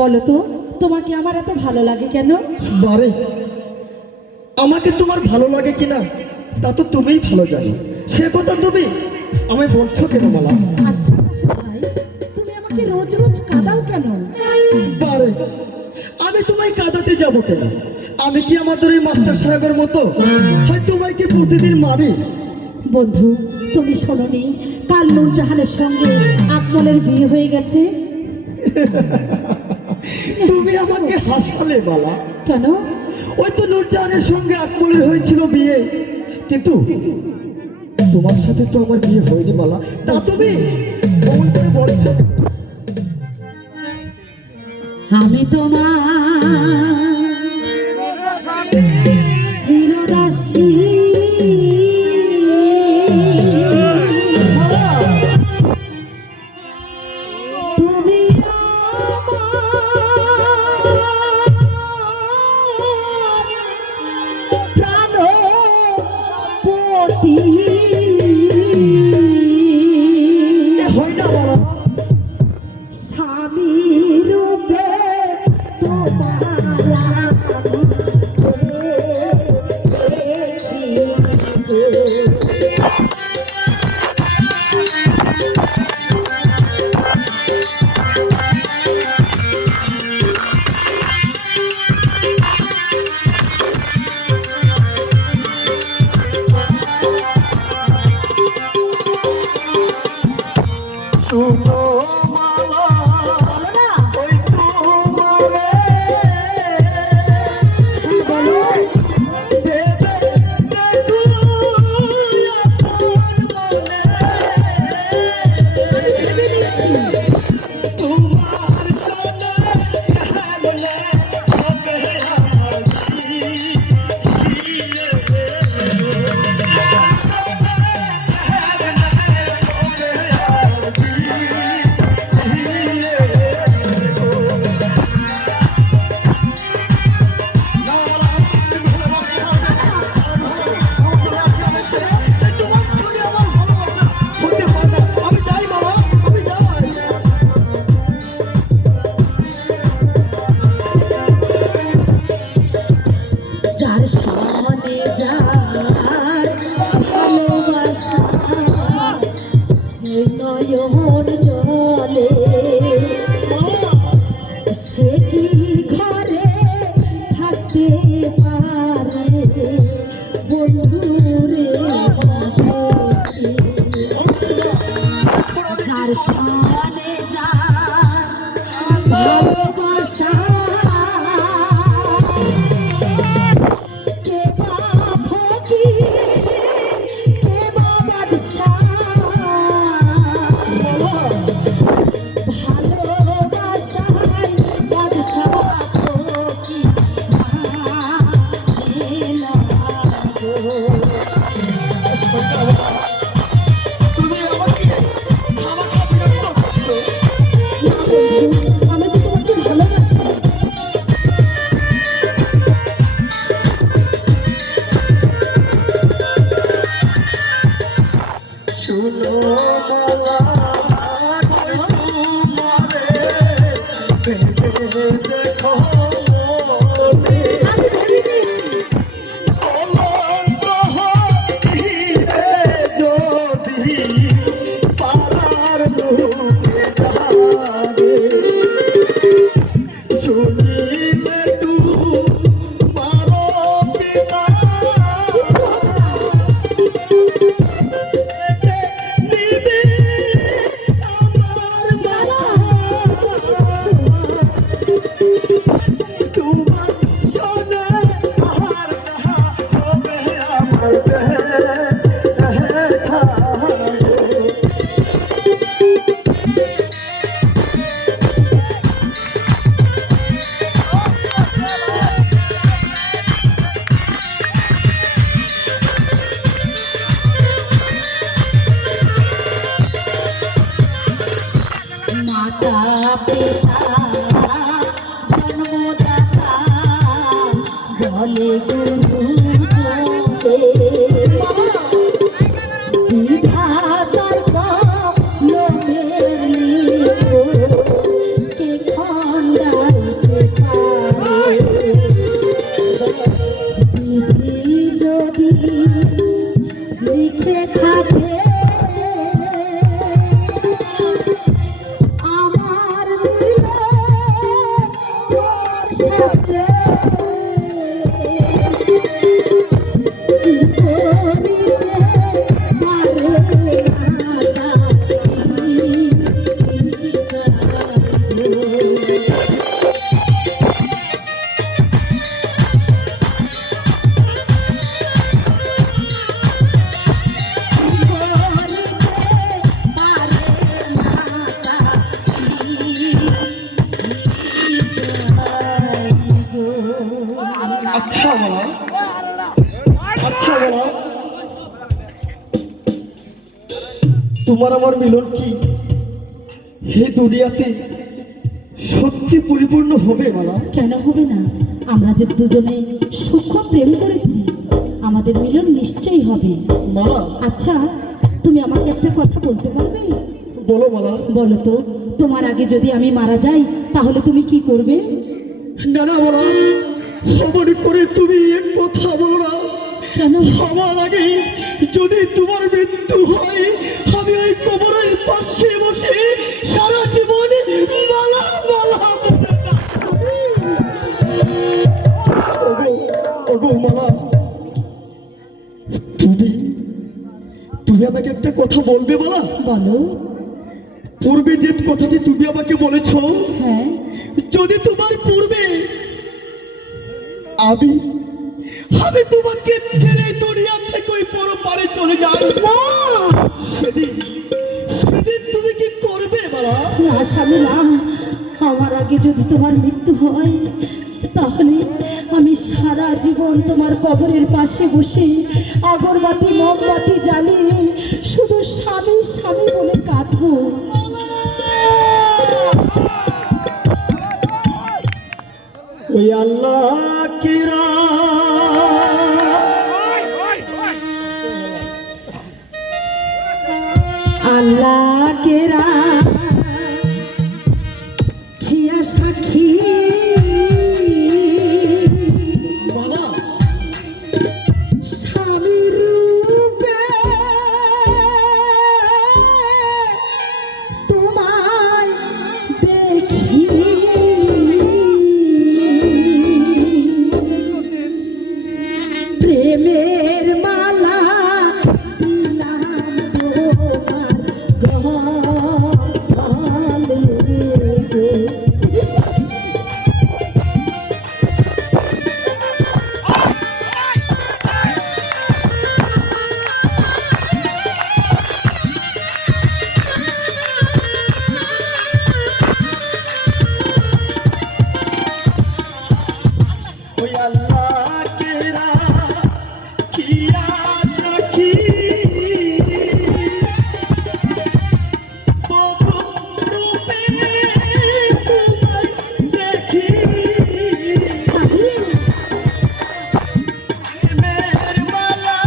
বলো তো তোমাকে আমার এত ভালো লাগে কেন? বারে আমাকে তোমার ভালো লাগে কিনা তা তো তুমিই ভালো জানো, সে কথা তুমি আমায় বলছো কেন মালা? আচ্ছা কাশেম ভাই, তুমি আমাকে রোজ রোজ কাঁদাও কেন? বারে আমি তোমায় কাঁদাতে যাব কেন? আমি কি আমাদের ওই মাস্টার সাহেবের মতো হয় তোমায় কি প্রতিদিন মারি? বন্ধু, তুমি শোনোনি কাল নূরজাহানের সঙ্গে আকমলের বিয়ে হয়ে গেছে? তুমি আমাকে হাসালে বালা। কেন? ওই তো নূরজাহানের সঙ্গে আকমলের হয়েছিল বিয়ে, কিন্তু তোমার সাথে তো আমার বিয়ে হয়নি বালা, তা তুমি কেমন করে বলছো? আমি তোমার চিরদাসী, তুমি প্রাণপতি। হয় না বালা, স্বামী রূপে তোমার শুনো মালা, ওই তোমারে বলো দেবে তোমার সোনা হারলে হবে আমার যার সামনে যার ভালোবাসা নয়ন জলে, সে কি ঘরে থাকতে পারে বন্ধুরে? যার সামনে যার ভালোবাসা কে বা ফকির, কে বা বাদশা, ভালোবাসায় বাদশা ফকির মানে না গো। তুমি আমাকে বিরক্ত করছো। না বন্ধু, আমি যে তোমাকে ভালোবাসি। শুনো মালা, ওই তোমারে ভেবে দেখো মনে আমি ভেবে নিয়েছি। কলঙ্ক হইবে যদি পাড়ার লোকে জানে, শুনিলে তোমারও পিতা নিবি আমার মালা, তোমার সোনা আর না হবে আমার দেখা। মাতা পিতা জন্মদাতা বলে গুরু বিধাতার কলমের লিপি কে খণ্ডা আচ্ছা মালা, আচ্ছা মালা, তোমার আমার মিলন কি এই দুনিয়াতে সত্যি পরিপূর্ণ হবে মালা? কেন হবে না? আমরা যে দুজনে সূক্ষ্ম প্রেম করেছি, আমাদের মিলন নিশ্চয়ই হবে। মালা, আচ্ছা, তুমি আমাকে একটা কথা বলতে পারবে? বলো মালা। বলো তো, তোমার আগে যদি আমি মারা যাই তাহলে তুমি কি করবে? না না মালা, মনে করে তুমি এক কথা বলো না। কেন? আমার আগে যদি তোমার মৃত্যু হয়, আমি ওই কবরের পাশে বসে সারা জীবন মালা মালা ওগো মালা, তুমি তুমি আমাকে একটা কথা বলবে মালা? বলো। পূর্বে যে কথাটি তুমি আমাকে বলেছো, হ্যাঁ। যদি তোমার পূর্বে আমি আমি তোমাকে ছেড়ে দুনিয়া থেকে ওই পরপারে চলে যাই, সেদিন সেদিন তুমি কি করবে মালা? না স্বামী না, আমার আগে যদি তোমার মৃত্যু হয় তাহলে আমি সারা জীবন তোমার কবরের পাশে বসে আগরবাতি মোমবাতি জ্বালিয়ে শুধু স্বামী স্বামী বলে কাঁদবো। ওই আল্লাহ কিরা আল্লাহ কেরা খিয়া সাক্ষী মালা, স্বামীর রূপে তোমায় দেখি প্রেমের মালা দিলাম তোমার গলে গো। ওই আল্লাহ কিরা কিয়া সাক্ষী তবু রূপে তোমায় দেখি স্বামী প্রেমের মালা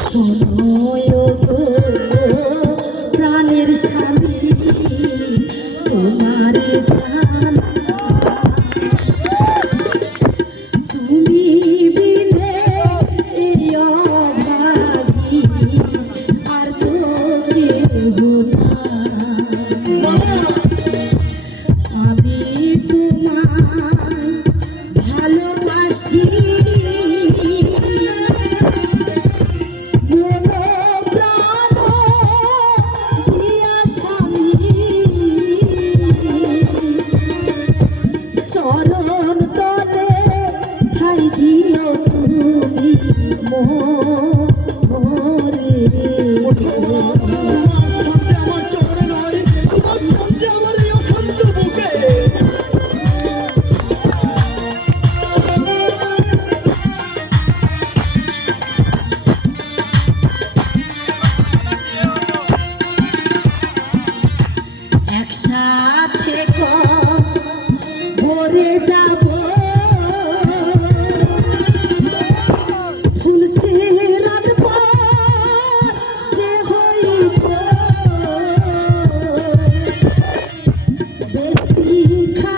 শোনো গো প্রাণের স্বামী, তোমার প্রাণ তুমি বিনে এই অভাগী আর তো কেহ না। আমি তোমায় ভালোবাসি চরণ তলে ঠাই দিও তুমি মোরে। আমার চোখে নয়, তোমার সঙ্গে আমার এই অশান্ত বুকে একসাথে ভরে যাব ফুলছে রাত পর যে হইব বেশি খা